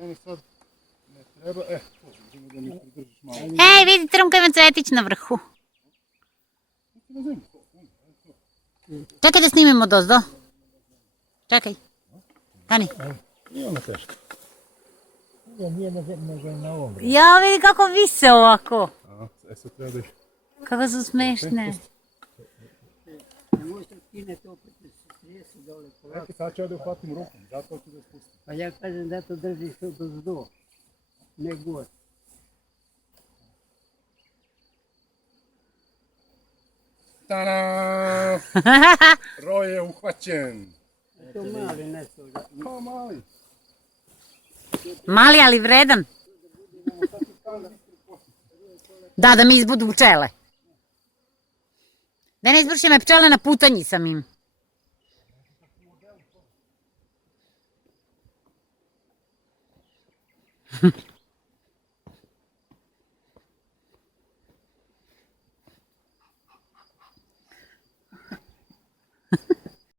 Meni sad ne treba, ćemo da mi pridržiš malo. Ej, vidi, Trunka ima cvetić na vrhu. Čekaj da snimimo dozdo. Čekaj. Kani. Nije ona teška. Nije na ovom. Ja, vidi kako vise ovako. Sad treba da ih... Kako su smešne. Možete skinete opet da se srijesi dole polako. Neki sad ću ja da uhvatim rukom, zato ću da spustim. Pa ja kažem da to držiš do, ne gore. Tada! Roj je uhvaćen. To mali nešto. Pa mali. Mali, ali vredan. Da mi izbudu pčele. Da ne izbuše me pčele na putanji sam im.